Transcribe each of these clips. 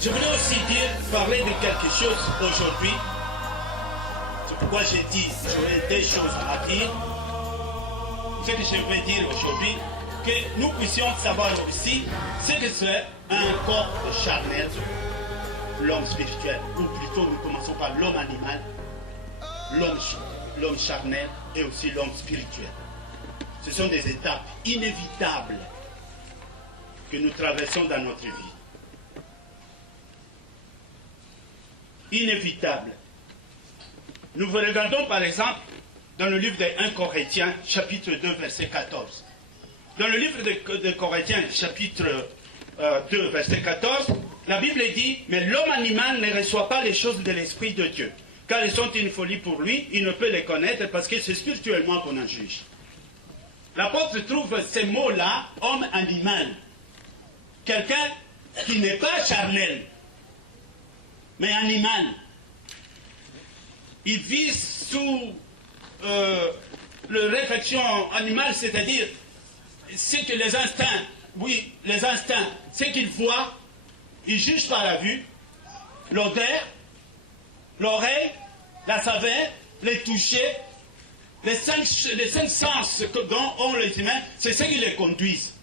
Je voulais aussi parler de quelque chose aujourd'hui. C'est pourquoi j'ai dit, j'aurais des choses à dire. Ce que je veux dire aujourd'hui, que nous puissions savoir aussi ce que c'est un corps charnel, l'homme spirituel, ou plutôt nous commençons par l'homme animal, l'homme charnel et aussi l'homme spirituel. Ce sont des étapes inévitables que nous traversons dans notre vie. Inévitables. Nous regardons par exemple dans le livre de 1 Corinthiens, chapitre 2, verset 14. Dans le livre de Corinthiens, chapitre 2, verset 14, la Bible dit « Mais l'homme animal ne reçoit pas les choses de l'Esprit de Dieu, car elles sont une folie pour lui, il ne peut les connaître parce que c'est spirituellement qu'on en juge. » L'apôtre trouve ces mots-là, homme animal. Quelqu'un qui n'est pas charnel, mais animal. Il vit sous la réflexion animale, c'est-à-dire ce que les instincts, oui, les instincts, ce qu'il voit, il juge par la vue, l'odeur, l'oreille, la saveur, les toucher, les cinq sens dont ont les humains, c'est ce qui les conduisent.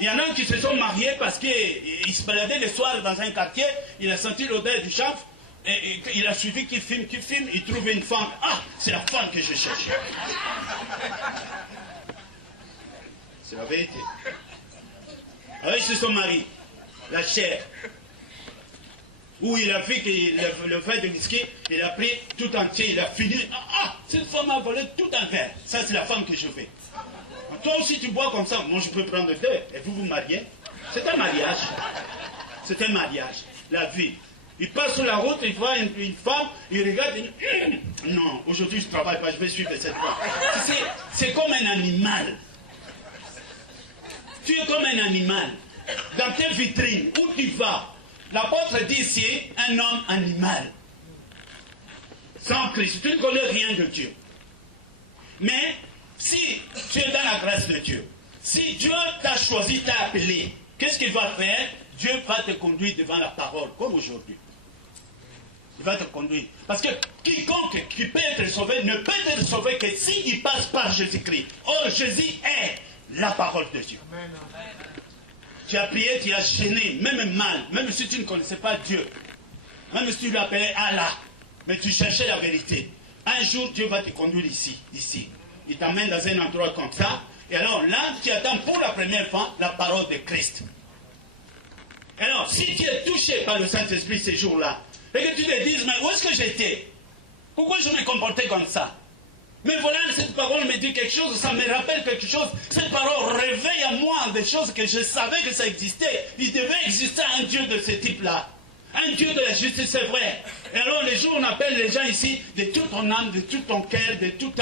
Il y en a qui se sont mariés parce qu'ils se baladaient le soir dans un quartier, il a senti l'odeur du chanvre, et il a suivi qu'il filme, il trouve une femme. Ah, c'est la femme que je cherchais. C'est la vérité. Alors ils se sont mariés, la chair. Où il a vu que le vin de whisky, il a pris tout entier, il a fini. Ah, cette femme a volé tout un verre. Ça, c'est la femme que je veux. Toi aussi, tu bois comme ça. Moi, je peux prendre deux. Et vous vous mariez. C'est un mariage. C'est un mariage. La vie. Il passe sur la route, il voit une femme, il regarde, il dit non, aujourd'hui je ne travaille pas, je vais suivre cette femme. C'est comme un animal. Tu es comme un animal. Dans tes vitrines, où tu vas, l'apôtre dit ici, un homme animal. Sans Christ, tu ne connais rien de Dieu. Mais, si tu es dans la grâce de Dieu, si Dieu t'a choisi, t'a appelé, qu'est-ce qu'il va faire? Dieu va te conduire devant la parole, comme aujourd'hui. Il va te conduire. Parce que quiconque qui peut être sauvé ne peut être sauvé que s'il passe par Jésus-Christ. Or, Jésus est la parole de Dieu. Amen. Tu as prié, tu as gêné, même mal, même si tu ne connaissais pas Dieu, même si tu l'appelais Allah, mais tu cherchais la vérité. Un jour, Dieu va te conduire ici. Il t'amène dans un endroit comme ça, et alors là, tu attends pour la première fois la parole de Christ. Alors, si tu es touché par le Saint-Esprit ces jours-là, et que tu te dises, mais où est-ce que j'étais? Pourquoi je me comportais comme ça? Mais voilà, cette parole me dit quelque chose, ça me rappelle quelque chose. Cette parole réveille à moi des choses que je savais que ça existait. Il devait exister un Dieu de ce type-là. Un Dieu de la justice, c'est vrai. Et alors, les jours, on appelle les gens ici, de toute ton âme, de tout ton cœur, de tout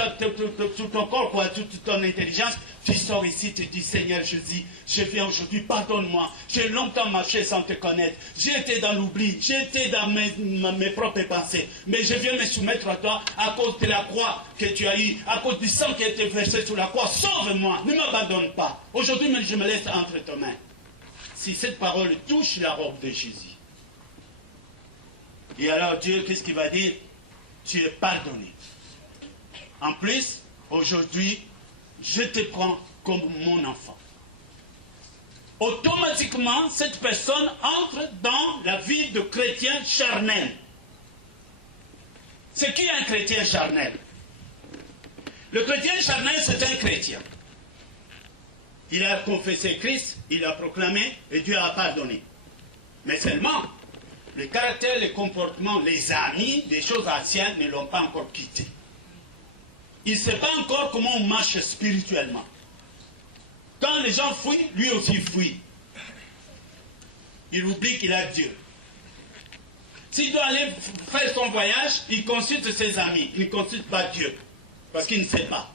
ton corps, quoi, toute ton intelligence. Tu sors ici, tu dis, Seigneur Jésus, je viens aujourd'hui, pardonne-moi. J'ai longtemps marché sans te connaître. J'ai été dans l'oubli, j'ai été dans mes propres pensées. Mais je viens me soumettre à toi à cause de la croix que tu as eue, à cause du sang qui a été versé sur la croix. Sauve-moi, ne m'abandonne pas. Aujourd'hui, je me laisse entre tes mains. Si cette parole touche la robe de Jésus, et alors Dieu, qu'est-ce qu'il va dire? Tu es pardonné. En plus, aujourd'hui, je te prends comme mon enfant. Automatiquement, cette personne entre dans la vie de chrétien charnel. C'est qui un chrétien charnel? Le chrétien charnel, c'est un chrétien. Il a confessé Christ, il a proclamé, et Dieu a pardonné. Mais seulement, le caractère, les comportements, les amis, les choses anciennes ne l'ont pas encore quitté. Il ne sait pas encore comment on marche spirituellement. Quand les gens fuient, lui aussi fuit. Il oublie qu'il a Dieu. S'il doit aller faire son voyage, il consulte ses amis. Il ne consulte pas Dieu. Parce qu'il ne sait pas.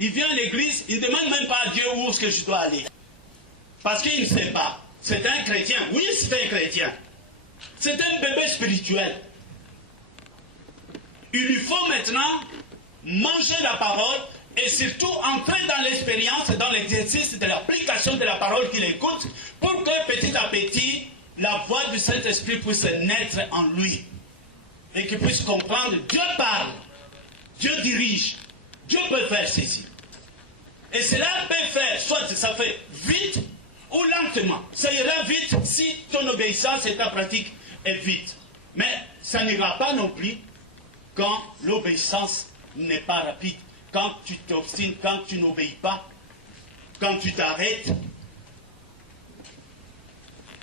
Il vient à l'église, il ne demande même pas à Dieu où est-ce que je dois aller. Parce qu'il ne sait pas. C'est un chrétien. Oui, c'est un chrétien. C'est un bébé spirituel. Il lui faut maintenant manger la parole et surtout entrer dans l'expérience, dans l'exercice de l'application de la parole qu'il écoute pour que petit à petit, la voix du Saint-Esprit puisse naître en lui. Et qu'il puisse comprendre, Dieu parle, Dieu dirige, Dieu peut faire ceci. Et cela peut faire, soit ça fait vite ou lentement. Ça ira vite si ton obéissance et ta pratique est vite. Mais ça n'ira pas non plus quand l'obéissance n'est pas rapide. Quand tu t'obstines, quand tu n'obéis pas, quand tu t'arrêtes,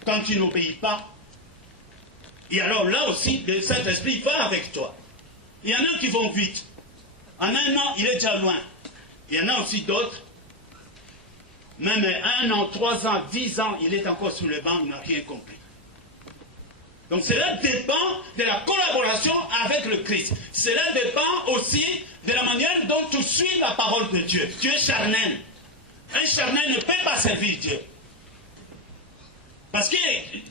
quand tu n'obéis pas. Et alors là aussi, le Saint-Esprit va avec toi. Il y en a qui vont vite. En un an, il est déjà loin. Il y en a aussi d'autres. Même 1 an, 3 ans, 10 ans, il est encore sur le banc, il n'a rien compris. Donc cela dépend de la collaboration avec le Christ. Cela dépend aussi de la manière dont tu suis la parole de Dieu. Tu es charnel. Un charnel ne peut pas servir Dieu. Parce que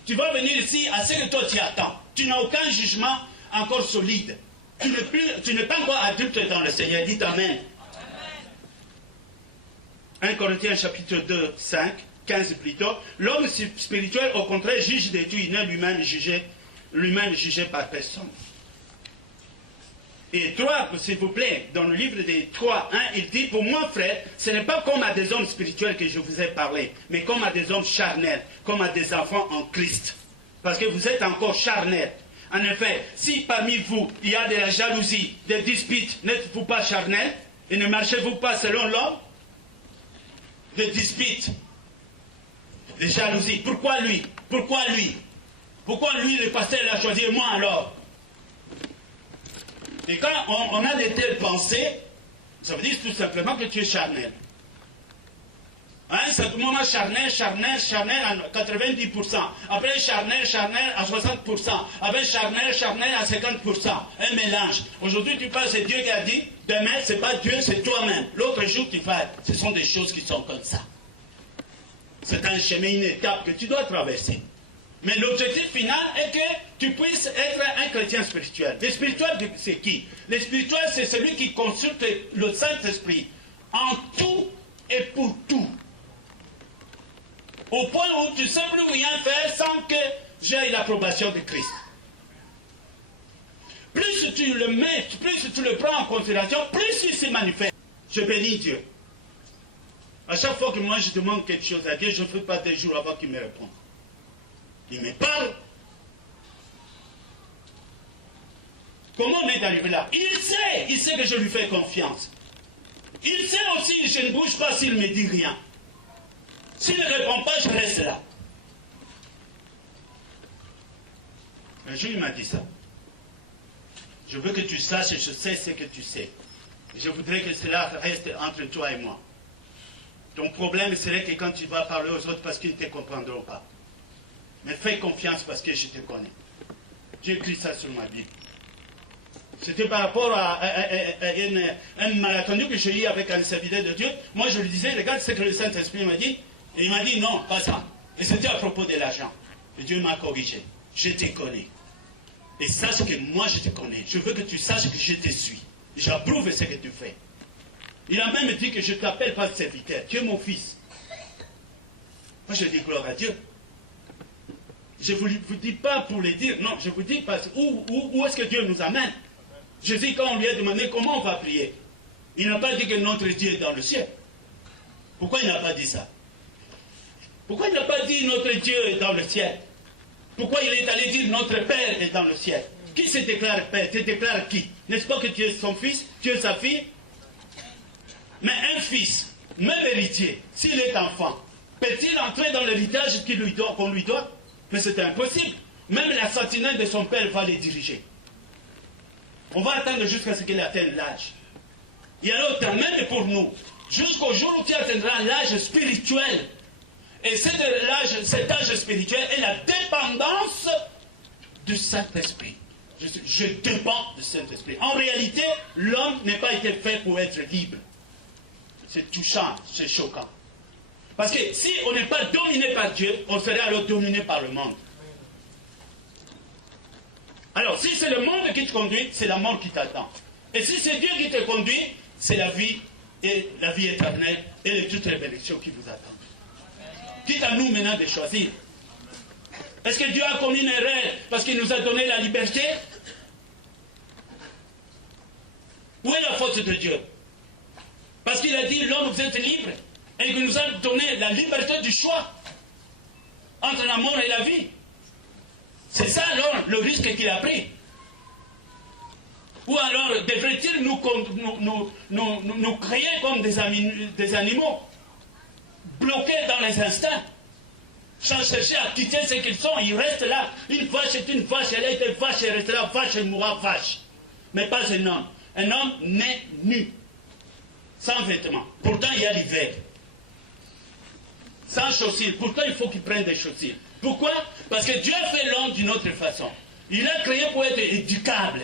tu vas venir ici à ce que toi tu attends. Tu n'as aucun jugement encore solide. Tu n'es pas encore adulte dans le Seigneur. Dites Amen. 1 Corinthiens chapitre 2, 5, 15 plutôt. L'homme spirituel, au contraire, juge de Dieu. Il n'est lui-même jugé par personne. Et 3, s'il vous plaît, dans le livre des 3, 1, il dit, pour moi, frère, ce n'est pas comme à des hommes spirituels que je vous ai parlé, mais comme à des hommes charnels, comme à des enfants en Christ. Parce que vous êtes encore charnels. En effet, si parmi vous, il y a de la jalousie, des disputes, n'êtes-vous pas charnels? Et ne marchez-vous pas selon l'homme? Des disputes, des jalousies. Pourquoi lui? Pourquoi lui? Pourquoi lui, le pasteur, l'a choisi, et moi alors? Et quand on a de telles pensées, ça veut dire tout simplement que tu es charnel. Hein, c'est tout le moment charnel à 90%. Après charnel à 60%. Après charnel à 50%. Un mélange. Aujourd'hui, tu penses que c'est Dieu qui a dit. Demain, ce n'est pas Dieu, c'est toi-même. L'autre jour, tu fais. Ce sont des choses qui sont comme ça. C'est un chemin, une étape que tu dois traverser. Mais l'objectif final est que tu puisses être un chrétien spirituel. Le spirituel, c'est qui? Le spirituel, c'est celui qui consulte le Saint-Esprit en tout et pour tout. Au point où tu ne sais plus rien faire sans que j'aie l'approbation de Christ. Plus tu le mets, plus tu le prends en considération, plus il se manifeste. Je bénis Dieu. À chaque fois que moi je demande quelque chose à Dieu, je ne fais pas des jours avant qu'il me réponde. Il me parle. Comment on est arrivé là? Il sait que je lui fais confiance. Il sait aussi que je ne bouge pas s'il ne me dit rien. S'il ne répond pas, je reste là. Un jour, il m'a dit ça. Je veux que tu saches et je sais ce que tu sais. Je voudrais que cela reste entre toi et moi. Ton problème serait que quand tu vas parler aux autres parce qu'ils ne te comprendront pas. Mais fais confiance parce que je te connais. J'ai écrit ça sur ma Bible. C'était par rapport à un malentendu que j'ai eu avec un serviteur de Dieu. Moi, je lui disais, regarde ce que le Saint-Esprit m'a dit. Et il m'a dit, non, pas ça. Et c'était à propos de l'argent. Et Dieu m'a corrigé. Je te connais. Et sache que moi, je te connais. Je veux que tu saches que je te suis. J'approuve ce que tu fais. Il a même dit que je ne t'appelle pas serviteur. Tu es mon fils. Moi, je dis gloire à Dieu. Je ne vous dis pas pour le dire. Non, je vous dis parce où est-ce que Dieu nous amène. Jésus, quand on lui a demandé comment on va prier, il n'a pas dit que notre Dieu est dans le ciel. Pourquoi il n'a pas dit ça? Pourquoi il n'a pas dit notre Dieu est dans le ciel? Pourquoi il est allé dire notre Père est dans le ciel? Qui se déclare Père? Tu déclares qui? N'est-ce pas que tu es son fils? Tu es sa fille? Mais un fils, même héritier, s'il est enfant, peut-il entrer dans l'héritage qu'on lui doit? Mais c'est impossible. Même la sentinelle de son père va les diriger. On va attendre jusqu'à ce qu'il atteigne l'âge. Et alors, même pour nous, jusqu'au jour où tu atteindras l'âge spirituel, et cet âge spirituel est la dépendance du Saint-Esprit. Je dépends du Saint-Esprit. En réalité, l'homme n'a pas été fait pour être libre. C'est touchant, c'est choquant. Parce que si on n'est pas dominé par Dieu, on serait alors dominé par le monde. Alors, si c'est le monde qui te conduit, c'est la mort qui t'attend. Et si c'est Dieu qui te conduit, c'est la vie et la vie éternelle et toutes les bénédictions qui vous attendent. Quitte à nous maintenant de choisir. Est-ce que Dieu a commis une erreur parce qu'il nous a donné la liberté? Où est la faute de Dieu? Parce qu'il a dit, l'homme, vous êtes libre. Et il nous a donné la liberté du choix entre la mort et la vie. C'est ça alors le risque qu'il a pris. Ou alors devrait-il nous créer comme des animaux, bloqués dans les instincts, sans chercher à quitter ce qu'ils sont? Ils restent là. Une vache est une vache, elle a été vache, elle restera vache, elle mourra vache. Mais pas un homme. Un homme naît nu, sans vêtements. Pourtant, il y a l'hiver. Sans chaussures. Pourtant, il faut qu'il prenne des chaussures. Pourquoi? Parce que Dieu a fait l'homme d'une autre façon. Il a créé pour être éducable,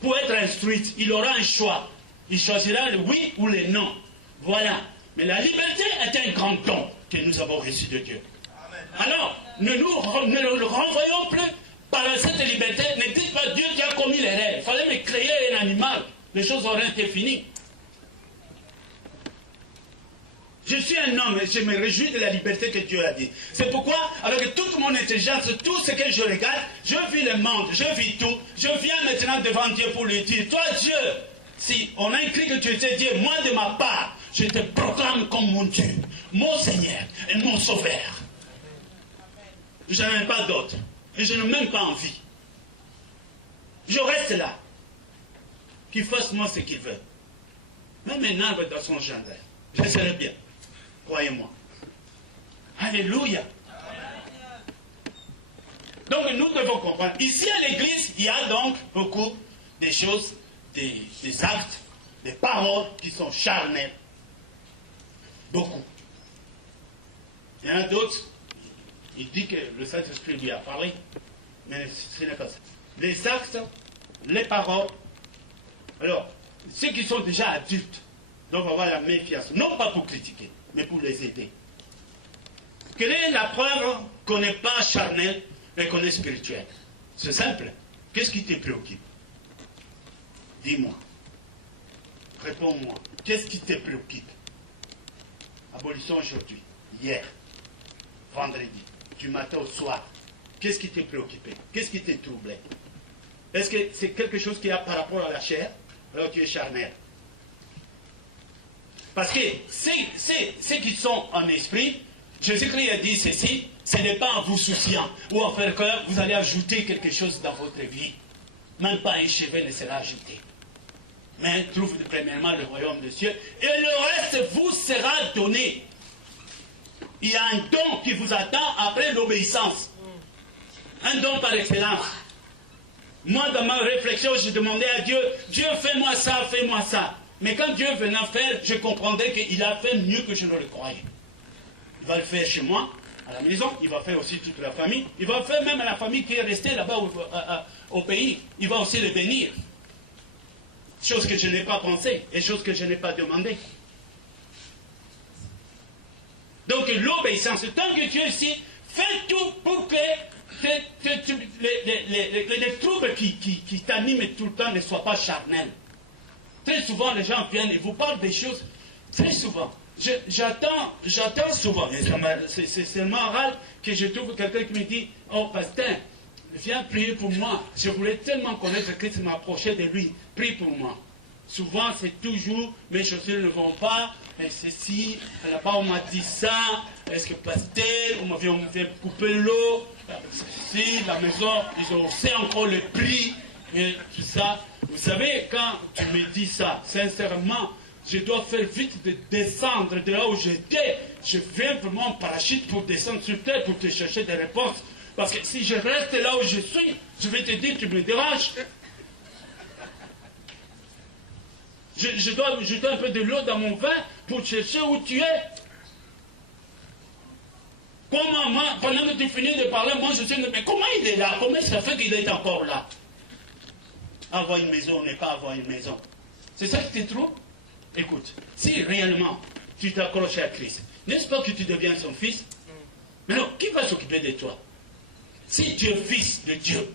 pour être instruit. Il aura un choix. Il choisira le oui ou le non. Voilà. Mais la liberté est un grand don que nous avons reçu de Dieu. Alors, ne le renvoyons plus par cette liberté. Ne dites pas Dieu qui a commis l'erreur. Il fallait me créer un animal. Les choses auraient été finies. Je suis un homme et je me réjouis de la liberté que Dieu a dit. C'est pourquoi, avec toute mon intelligence, tout ce que je regarde, je vis le monde, je vis tout. Je viens maintenant devant Dieu pour lui dire, toi Dieu, si on a écrit que tu étais Dieu, moi de ma part, je te proclame comme mon Dieu, mon Seigneur et mon Sauveur. Je n'en ai pas d'autre. Et je n'ai même pas envie. Je reste là. Qu'il fasse moi ce qu'il veut. Même un arbre dans son jardin. Je serai bien. Croyez-moi. Alléluia. Donc nous devons comprendre. Ici à l'église, il y a donc beaucoup de choses, des actes, des paroles qui sont charnelles. Beaucoup. Il y en a d'autres. Il dit que le Saint-Esprit lui a parlé. Mais ce n'est pas ça. Les actes, les paroles. Alors, ceux qui sont déjà adultes doivent avoir la méfiance. Non pas pour critiquer, mais pour les aider. Quelle est la preuve qu'on n'est pas charnel, mais qu'on est spirituel? C'est simple. Qu'est-ce qui te préoccupe? Dis-moi. Réponds-moi. Qu'est-ce qui te préoccupe? Abolition aujourd'hui, hier, vendredi, du matin au soir. Qu'est-ce qui te préoccupait? Qu'est-ce qui te troublait? Est-ce que c'est quelque chose qui a par rapport à la chair? Alors tu es charnel. Parce que ceux qui sont en esprit, Jésus-Christ a dit ceci, ce n'est pas en vous souciant ou en faire que vous allez ajouter quelque chose dans votre vie. Même pas un cheveu ne sera ajouté. Mais trouve premièrement le royaume de Dieu et le reste vous sera donné. Il y a un don qui vous attend après l'obéissance. Un don par excellence. Moi, dans ma réflexion, je demandais à Dieu, Dieu, fais-moi ça, fais-moi ça. Mais quand Dieu venait faire, je comprendrais qu'il a fait mieux que je ne le croyais. Il va le faire chez moi, à la maison, il va faire aussi toute la famille, il va faire même à la famille qui est restée là-bas au pays, il va aussi le bénir. Chose que je n'ai pas pensée et chose que je n'ai pas demandé. Donc l'obéissance, tant que Dieu ici, fais tout pour que les troubles qui t'animent tout le temps ne soient pas charnels. Très souvent, les gens viennent et vous parlent des choses, très souvent. J'attends souvent, c'est seulement rare que je trouve quelqu'un qui me dit, oh pasteur, viens prier pour moi. Je voulais tellement connaître Christ, m'approcher de lui. Prie pour moi. Souvent, c'est toujours, mes chaussures ne vont pas, et ceci, là-bas on m'a dit ça, est-ce que pasteur, on vient couper l'eau, ceci, la maison, ils ont aussi encore le prix, et tout ça. Vous savez, quand tu me dis ça, sincèrement, je dois faire vite de descendre de là où j'étais. Je viens vraiment en parachute pour descendre sur terre pour te chercher des réponses. Parce que si je reste là où je suis, je vais te dire, tu me déranges. Je dois jeter un peu de l'eau dans mon vin pour chercher où tu es. Comment moi, pendant que tu finis de parler, moi je sais, mais comment il est là? Comment ça fait qu'il est encore là? Avoir une maison ou ne pas avoir une maison. C'est ça qui te trouve? Écoute, si réellement tu t'accroches à Christ, n'est-ce pas que tu deviens son fils? Mais non, qui va s'occuper de toi? Si tu es fils de Dieu,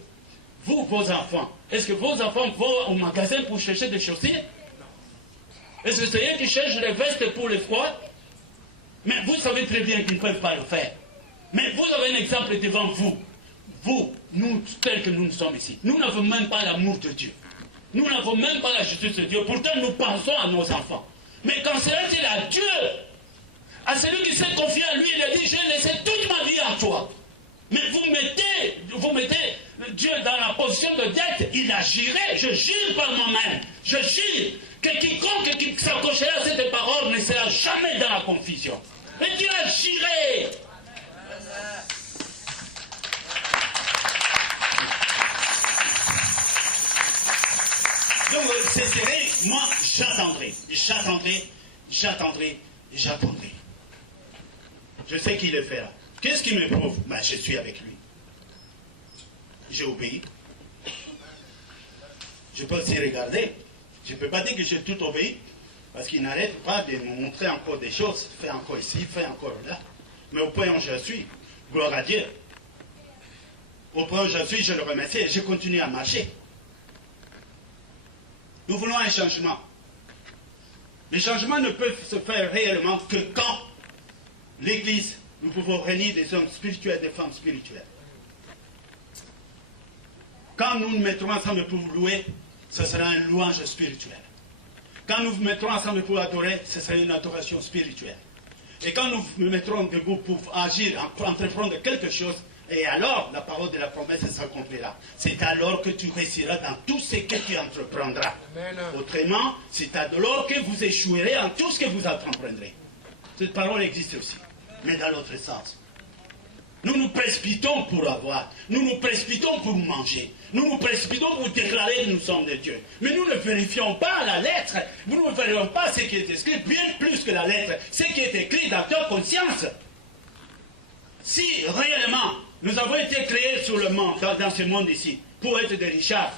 vous, vos enfants, est-ce que vos enfants vont au magasin pour chercher des chaussures? Est-ce que c'est eux qui cherchent les vestes pour le froid? Mais vous savez très bien qu'ils ne peuvent pas le faire. Mais vous avez un exemple devant vous. Vous, nous, tels que nous sommes ici, nous n'avons même pas l'amour de Dieu. Nous n'avons même pas la justice de Dieu. Pourtant, nous pensons à nos enfants. Mais quand c'est à Dieu, à celui qui s'est confié à lui, il a dit, je vais laisser toute ma vie à toi. Mais vous mettez Dieu dans la position de dette, il agirait. Je jure par moi-même. Je jure que quiconque qui s'accrochera à cette parole ne sera jamais dans la confusion. Mais Dieu a juré. Donc, c'est serré, moi, j'attendrai. Je sais qu'il le fera. Qu'est-ce qui me prouve? Ben, je suis avec lui. J'ai obéi. Je peux aussi regarder. Je ne peux pas dire que j'ai tout obéi, parce qu'il n'arrête pas de me montrer encore des choses. Fais encore ici, fais encore là. Mais au point où je suis, gloire à Dieu. Au point où je suis, je le remercie et je continue à marcher. Nous voulons un changement. Les changements ne peuvent se faire réellement que quand l'Église, nous pouvons réunir des hommes spirituels et des femmes spirituelles. Quand nous nous mettrons ensemble pour louer, ce sera une louange spirituelle. Quand nous nous mettrons ensemble pour adorer, ce sera une adoration spirituelle. Et quand nous nous mettrons debout pour agir, entreprendre quelque chose, et alors la parole de la promesse s'accomplira. C'est alors que tu réussiras dans tout ce que tu entreprendras. Amen. Autrement, c'est alors que vous échouerez en tout ce que vous entreprendrez. Cette parole existe aussi, mais dans l'autre sens. Nous nous précipitons pour avoir, nous nous précipitons pour manger, nous nous précipitons pour déclarer que nous sommes de Dieu. Mais nous ne vérifions pas la lettre, nous ne vérifions pas ce qui est écrit, bien plus que la lettre, ce qui est écrit dans ta conscience. Si réellement nous avons été créés sur le monde, dans ce monde ici, pour être des richards,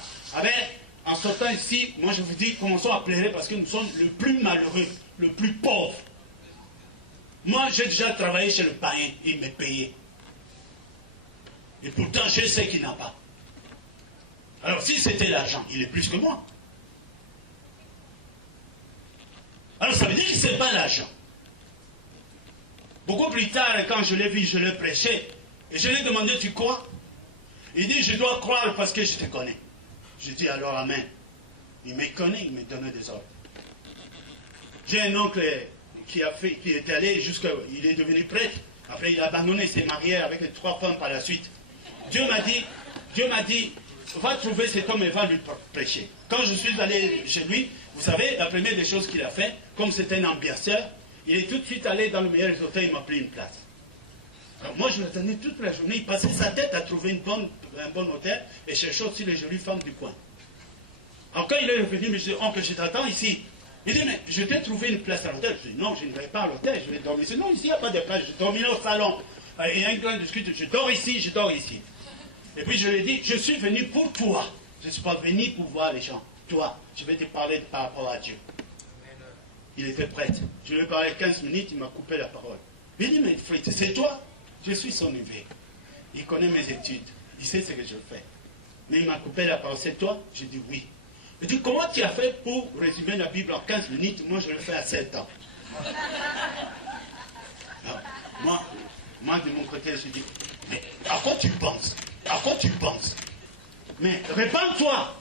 en sortant ici, moi je vous dis, commençons à pleurer parce que nous sommes le plus malheureux, le plus pauvre. Moi j'ai déjà travaillé chez le païen, il m'a payé. Et pourtant je sais qu'il n'a pas. Alors si c'était l'argent, il est plus que moi. Alors ça veut dire que ce n'est pas l'argent. Beaucoup plus tard, quand je l'ai vu, je l'ai prêché, et je lui ai demandé, tu crois? Il dit, je dois croire parce que je te connais. Je dis alors, amen. Il me connaît, il me donnait des ordres. J'ai un oncle qui est allé jusqu'à... Il est devenu prêtre. Après, il a abandonné, il s'est marié avec 3 femmes par la suite. Dieu m'a dit, va trouver cet homme et va lui prêcher. Quand je suis allé chez lui, vous savez, la première des choses qu'il a fait, comme c'était un ambianceur, il est tout de suite allé dans le meilleur des hôtels, il m'a pris une place. Alors moi, je l'attendais toute la journée, il passait sa tête à trouver un bon hôtel et cherchait aussi les jolies femmes du coin. Alors quand il est revenu, je dis, oncle, je t'attends ici. Il dit, mais je t'ai trouvé une place à l'hôtel. Je dis, non, je ne vais pas à l'hôtel, je vais dormir ici. Non, ici, il n'y a pas de place, je dormirai au salon. Et un grand discute, je dors ici, je dors ici. Et puis je lui ai dit, je suis venu pour toi. Je ne suis pas venu pour voir les gens. Toi, je vais te parler par rapport à Dieu. Il était prêtre. Je lui ai parlé 15 minutes, il m'a coupé la parole. Il dit, mais frère, c'est toi? Je suis son évêque. Il connaît mes études. Il sait ce que je fais. Mais il m'a coupé la parole. C'est toi? J'ai dit oui. Il dit, comment tu as fait pour résumer la Bible en 15 minutes? Moi, je le fais à 7 ans. Alors, moi, de mon côté, je dis, mais à quoi tu penses? À quoi tu penses? Mais répands-toi.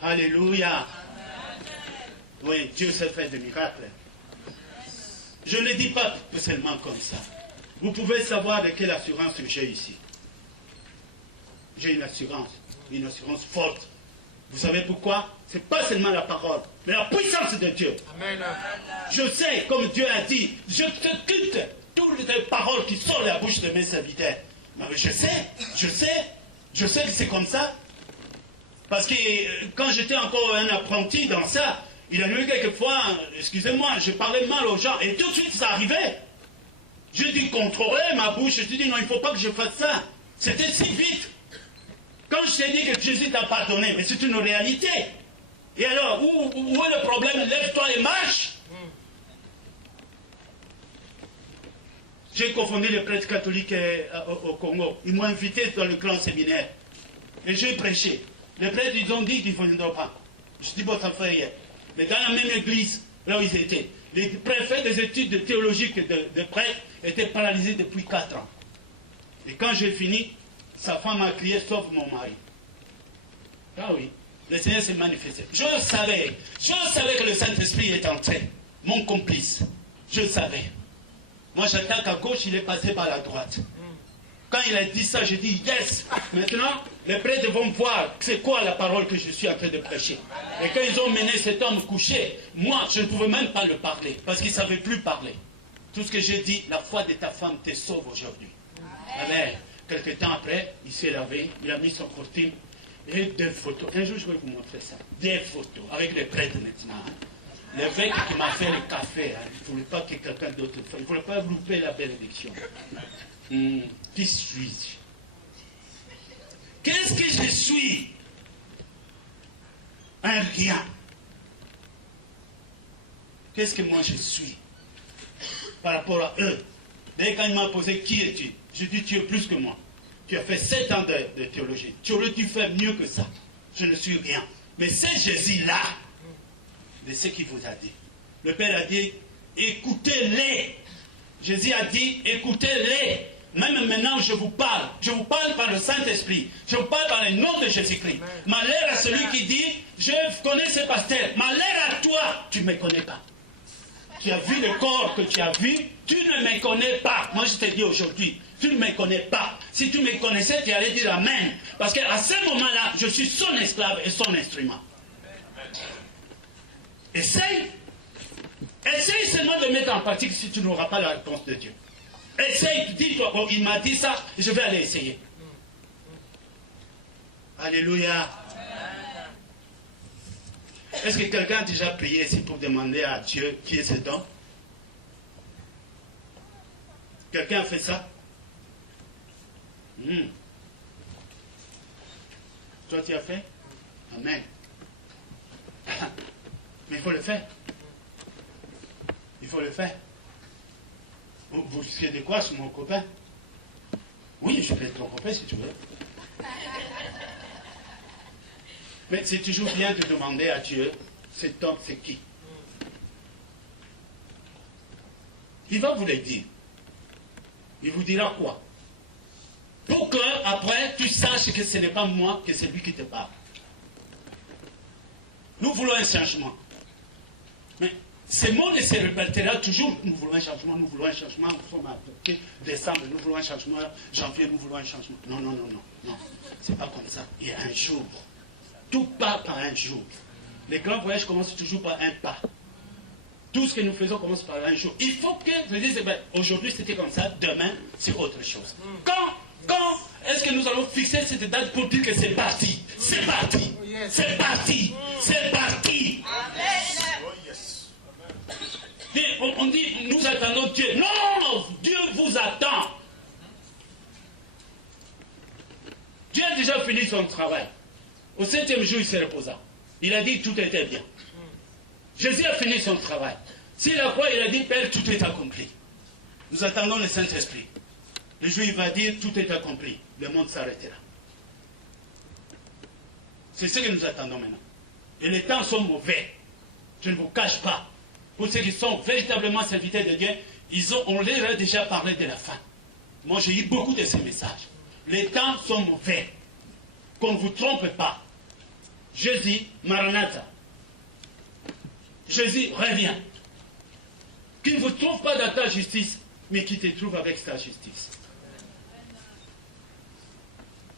Alléluia. Oui, Dieu sait faire des miracles. Je ne le dis pas seulement comme ça. Vous pouvez savoir de quelle assurance j'ai ici. J'ai une assurance forte. Vous savez pourquoi? Ce n'est pas seulement la parole, mais la puissance de Dieu. Amen. Je sais, comme Dieu a dit, je te quitte toutes les paroles qui sortent de la bouche de mes serviteurs. Mais je sais que c'est comme ça. Parce que quand j'étais encore un apprenti dans ça, il a eu quelquefois, excusez-moi, je parlais mal aux gens, et tout de suite ça arrivais. J'ai dû contrôler ma bouche, je dit non, il ne faut pas que je fasse ça. C'était si vite. Quand je t'ai dit que Jésus t'a pardonné, mais c'est une réalité. Et alors, où est le problème? Lève-toi et marche. J'ai confondu les prêtres catholiques au Congo. Ils m'ont invité dans le grand séminaire. Et j'ai prêché. Les prêtres, ils ont dit qu'ils ne viendront pas. Je dis, bon, ça fait rien. Mais dans la même église, là où ils étaient. Les préfets des études théologiques de prêtre étaient paralysés depuis 4 ans. Et quand j'ai fini, sa femme a crié, sauve mon mari. Ah oui, le Seigneur s'est manifesté. Je savais que le Saint-Esprit est entré, mon complice. Je le savais. Moi j'attaque à gauche, il est passé par la droite. Quand il a dit ça, j'ai dit yes. Maintenant, les prêtres vont voir c'est quoi la parole que je suis en train de prêcher. Et quand ils ont mené cet homme couché, moi, je ne pouvais même pas le parler, parce qu'il ne savait plus parler. Tout ce que j'ai dit, la foi de ta femme te sauve aujourd'hui. Amen. Quelque temps après, il s'est lavé, il a mis son costume et des photos. Un jour, je vais vous montrer ça. Des photos avec les prêtres maintenant. L'évêque qui m'a fait le café, il ne voulait pas que quelqu'un d'autre fasse. Il ne voulait pas louper la bénédiction. Qui suis-je? Qu'est-ce que je suis? Un rien. Qu'est-ce que moi je suis par rapport à eux? Dès quand il m'a posé qui es-tu, je dis tu es plus que moi. Tu as fait 7 ans de théologie. Tu aurais dû faire mieux que ça. Je ne suis rien. Mais c'est Jésus-là de ce qu'il vous a dit. Le Père a dit écoutez-les. Jésus a dit écoutez-les. Même maintenant, je vous parle par le Saint-Esprit. Je vous parle par le nom de Jésus-Christ. Malheur à celui qui dit, je connais ce pasteur. Malheur à toi, tu ne me connais pas. Tu as vu le corps que tu as vu, tu ne me connais pas. Moi, je te dis aujourd'hui, tu ne me connais pas. Si tu me connaissais, tu allais dire Amen. Parce qu'à ce moment-là, je suis son esclave et son instrument. Essaye seulement de mettre en pratique si tu n'auras pas la réponse de Dieu. Essaye, dis-toi, oh, il m'a dit ça, je vais aller essayer. Alléluia. Est-ce que quelqu'un a déjà prié ici pour demander à Dieu qui est cet homme? Quelqu'un a fait ça? Toi, tu as fait? Amen. Mais il faut le faire. Il faut le faire. Vous savez quoi sur mon copain? Oui, je peux être ton copain si tu veux. Mais c'est toujours bien de demander à Dieu, cet homme c'est qui? Il va vous le dire. Il vous dira quoi? Pour que, après, tu saches que ce n'est pas moi, que c'est lui qui te parle. Nous voulons un changement. Mais ce monde se répétera toujours. Nous voulons un changement, nous voulons un changement. Nous sommes à décembre, nous voulons un changement. Janvier, nous voulons un changement. Non, non, non, non. Non. C'est pas comme ça. Il y a un jour. Tout part par un jour. Les grands voyages commencent toujours par un pas. Tout ce que nous faisons commence par un jour. Il faut que je dise, aujourd'hui c'était comme ça, demain c'est autre chose. Quand est-ce que nous allons fixer cette date pour dire que c'est parti? C'est parti. C'est parti. C'est parti. On dit, nous attendons Dieu. Non, Dieu vous attend. Dieu a déjà fini son travail. Au 7e jour, il s'est reposé. Il a dit tout était bien. Jésus a fini son travail. S'il a quoi, il a dit, Père, tout est accompli. Nous attendons le Saint-Esprit. Le jour, il va dire, tout est accompli. Le monde s'arrêtera. C'est ce que nous attendons maintenant. Et les temps sont mauvais. Je ne vous cache pas. Pour ceux qui sont véritablement serviteurs de Dieu, on leur a déjà parlé de la fin. Moi, j'ai eu beaucoup de ces messages. Les temps sont mauvais. Qu'on ne vous trompe pas. Jésus, Maranatha. Jésus revient. Qu'il ne vous trouve pas dans ta justice, mais qu'il te trouve avec ta justice.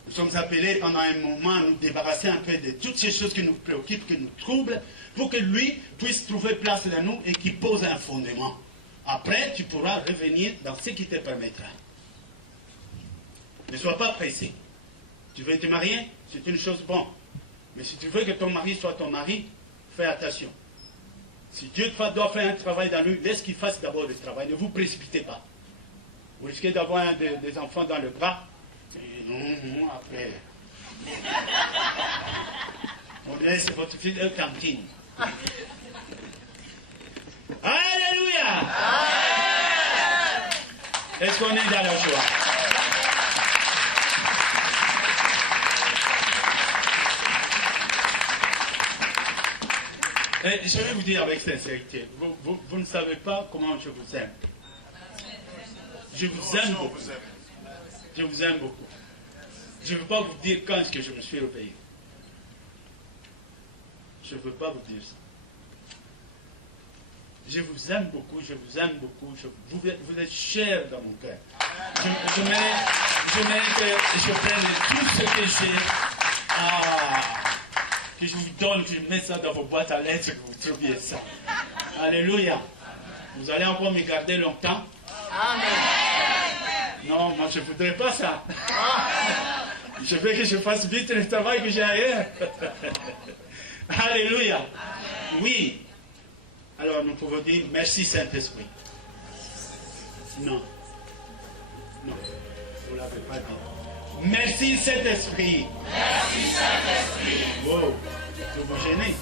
Nous sommes appelés pendant un moment à nous débarrasser un peu de toutes ces choses qui nous préoccupent, qui nous troublent, pour que lui puisse trouver place dans nous et qu'il pose un fondement. Après, tu pourras revenir dans ce qui te permettra. Ne sois pas pressé. Tu veux te marier, c'est une chose bonne. Mais si tu veux que ton mari soit ton mari, fais attention. Si Dieu doit faire un travail dans lui, laisse qu'il fasse d'abord le travail. Ne vous précipitez pas. Vous risquez d'avoir des enfants dans le bras. Et non, après. On laisse votre fils de cantine. Alléluia! Est-ce qu'on est dans la joie? Et je vais vous dire avec sincérité, vous ne savez pas comment je vous aime. Je vous aime beaucoup. Je vous aime beaucoup. Je ne veux pas vous dire quand est-ce que je me suis réveillé. Je ne veux pas vous dire ça. Je vous aime beaucoup, je vous aime beaucoup. Vous êtes cher dans mon cœur. Je mérite que je prenne tout ce que j'ai, que je vous donne, que je mette ça dans vos boîtes à lettres, que vous trouviez ça. Alléluia. Vous allez encore me garder longtemps? Amen. Non, moi je ne voudrais pas ça. Je veux que je fasse vite le travail que j'ai ailleurs. Alléluia. Oui. Alors nous pouvons dire merci Saint-Esprit. Non. Non. Vous ne l'avez pas dit. Merci Saint-Esprit. Merci Saint-Esprit. Wow. Vous vous gênez.